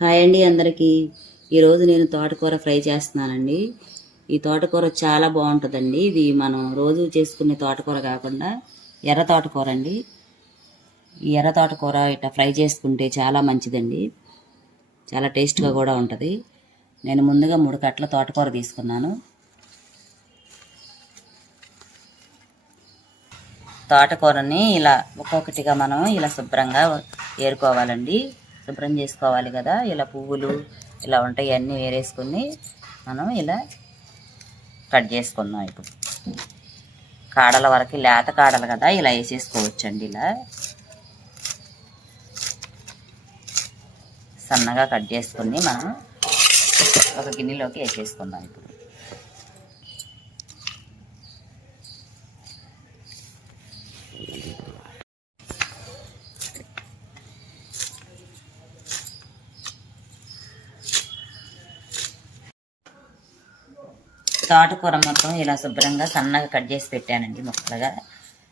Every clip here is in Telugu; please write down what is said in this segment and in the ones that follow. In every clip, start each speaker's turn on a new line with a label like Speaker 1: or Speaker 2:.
Speaker 1: హాయ్ అండి అందరికీ. ఈరోజు నేను తోటకూర ఫ్రై చేస్తున్నానండి. ఈ తోటకూర చాలా బాగుంటుందండి. ఇది మనం రోజు చేసుకునే తోటకూర కాకుండా ఎర్ర తోటకూర అండి. ఈ ఎర్ర తోటకూర ఇట్లా ఫ్రై చేసుకుంటే చాలా మంచిదండి. చాలా టేస్ట్గా కూడా ఉంటుంది. నేను ముందుగా మూడు కట్టల తోటకూర తీసుకున్నాను. తోటకూరని ఇలా ఒక్కొక్కటిగా మనం ఇలా శుభ్రంగా ఏరుకోవాలండి. శుభ్రం చేసుకోవాలి కదా. ఇలా పువ్వులు ఇలా ఉంటాయి అన్నీ వేరేసుకుని మనం ఇలా కట్ చేసుకుందాం ఇప్పుడు. కాడల వరకు లేత కాడలు కదా ఇలా వేసేసుకోవచ్చండి ఇలా. సన్నగా కట్ చేసుకుని మనం ఒక గిన్నెలోకి వేసేసుకుందాం ఇప్పుడు. తోటకూర మొత్తం ఇలా శుభ్రంగా సన్నగా కట్ చేసి పెట్టానండి ముక్కలుగా.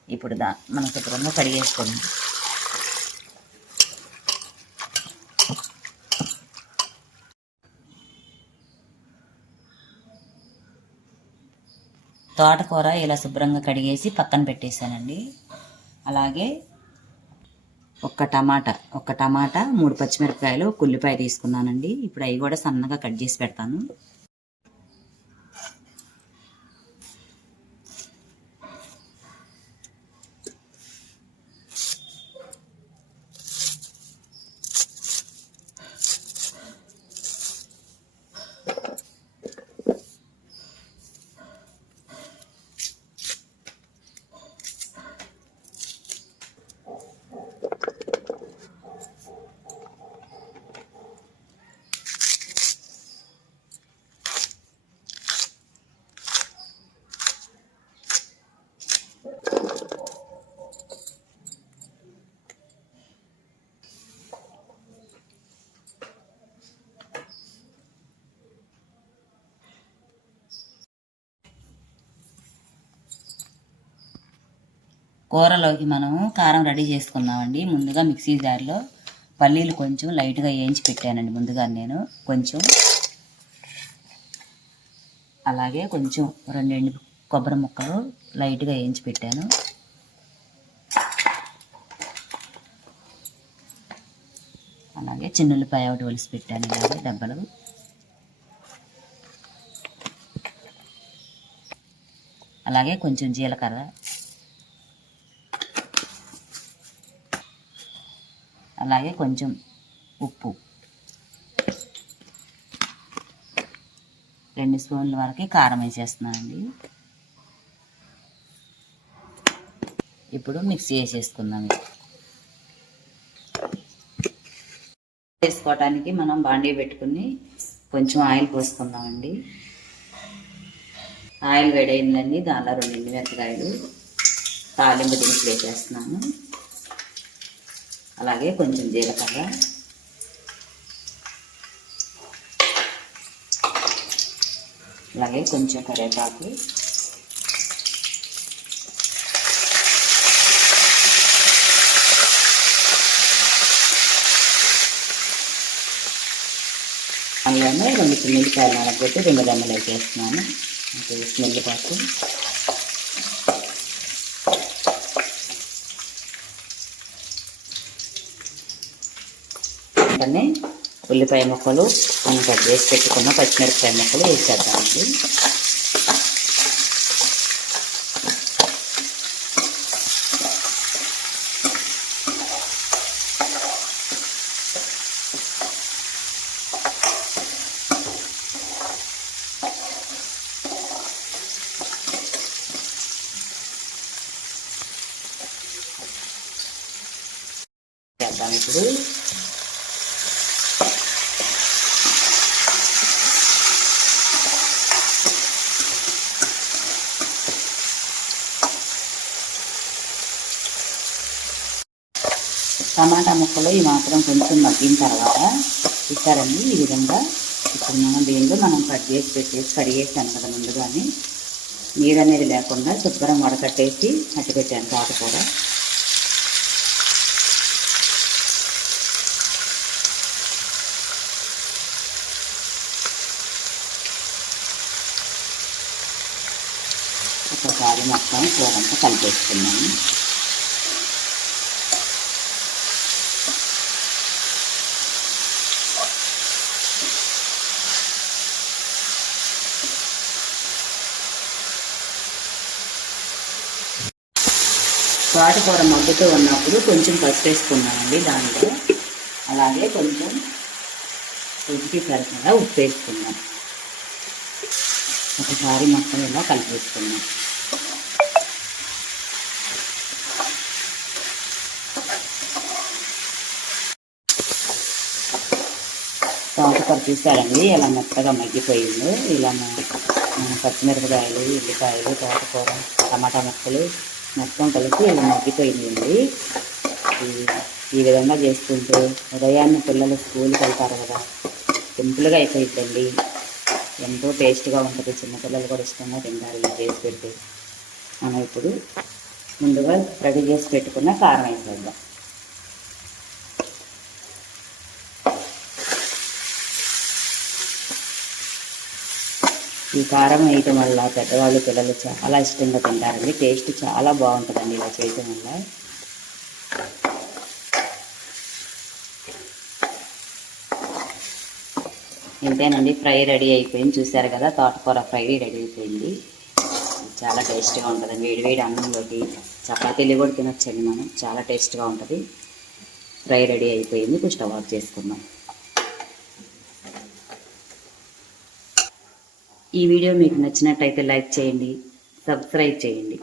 Speaker 1: ఇప్పుడు దా మనం శుభ్రంగా కడిగేసుకుందాం తోటకూర ఇలా శుభ్రంగా కడిగేసి పక్కన పెట్టేశానండి. అలాగే ఒక్క టమాటా ఒక్క టమాటా మూడు పచ్చిమిరపకాయలు ఒక ఉల్లిపాయ తీసుకున్నానండి. ఇప్పుడు అవి కూడా సన్నగా కట్ చేసి పెడతాను. కూరలోకి మనం కారం రెడీ చేసుకున్నామండి ముందుగా మిక్సీ జార్లో పల్లీలు కొంచెం లైట్గా వేయించి పెట్టానండి. ముందుగా నేను కొంచెం అలాగే కొంచెం రెండు కొబ్బరి ముక్కలు లైట్గా వేయించి పెట్టాను. అలాగే చిన్నుల్లిపాయ ఒకటి ఒలిసి పెట్టాను. ఇలాగే డబ్బలు. అలాగే కొంచెం జీలకర్ర అలాగే కొంచెం ఉప్పు. రెండు స్పూన్ల వరకు కారం వేసేస్తున్నానండి. ఇప్పుడు మిక్సీ వేసేసుకుందాం. వేసుకోవటానికి మనం బాండీ పెట్టుకుని కొంచెం ఆయిల్ పోసుకుందామండి. ఆయిల్ వేడైందండి. దానిలో రెండు మిరపకాయలు తాలింపు దినుసులు వేసేస్తున్నాను. అలాగే కొంచెం జీలకర్ర. అలాగే కొంచెం కరివేపాకు. అందులోనే రెండు చిన్నకాయలు నలగొట్టి రెండు గమ్మలు వేసేస్తున్నాను. అంటే స్మెల్ కోసం. వెంటనే ఉల్లిపాయ ముక్కలు మనం కట్ చేసి పెట్టుకున్న పచ్చిమిరపకాయ ముక్కలు వేసేద్దామండి చేద్దాం ఇప్పుడు. టమాటా ముక్కలు ఈ మాత్రం కొంచెం మగ్గిన తర్వాత ఇస్తారండి ఈ విధంగా ఇప్పుడు మనం దీనిలో మనం కట్ చేసి పెట్టేసి కరిగేసాం కదా ముందుగానే. నీరు అనేది లేకుండా శుభ్రం వడకట్టేసి అట్టిపెట్టాను కూడా ఒకసారి మొత్తం కూరంతా కలిపేసుకున్నాను. తోటకూర మగ్గుతూ ఉన్నప్పుడు కొంచెం పసుపు వేసుకున్నామండి దాంట్లో. అలాగే కొంచెం ఉడికి సరిపడా ఉప్పు వేసుకున్నాం ఒకసారి మొత్తం ఇలా కలిపేసుకున్నాం. తోటకూర చూసారండి ఇలా మెత్తగా మగ్గిపోయింది. ఇలా మన మన పచ్చిమిరపకాయలు ఉల్లిపాయలు తోటకూర టమాటా ముక్కలు మొత్తం కలిపి ఇలా మగ్గిపోయిందండి ఈ- విధంగా చేసుకుంటూ ఉదయాన్నే పిల్లలు స్కూల్కి వెళ్తారు కదా సింపుల్గా అయిపోయిందండి ఎంతో టేస్ట్గా ఉంటుంది. చిన్నపిల్లలు కూడా ఇష్టంగా తింటారు ఇలా చేసి పెట్టి మనం ఇప్పుడు ముందుగా రెడీ చేసి పెట్టుకున్న కారం వేసేద్దాం ఈ కారం వేయటం వల్ల పెద్దవాళ్ళు పిల్లలు చాలా ఇష్టంగా తింటారండి. టేస్ట్ చాలా బాగుంటుందండి ఇలా చేయటం వల్ల. ఇంతేనండి ఫ్రై రెడీ అయిపోయింది. చూసారు కదా తోటకూర ఫ్రై రెడీ అయిపోయింది. చాలా టేస్ట్గా ఉంటుందండి. వేడి వేడి అన్నంలోకి చపాతీలు కూడా తినొచ్చండి మనం. చాలా టేస్ట్గా ఉంటుంది. ఫ్రై రెడీ అయిపోయింది. ఇప్పుడు స్టవ్ ఆఫ్ చేసుకుందాం. ఈ వీడియో మీకు నచ్చినట్టయితే లైక్ చేయండి సబ్స్క్రైబ్ చేయండి.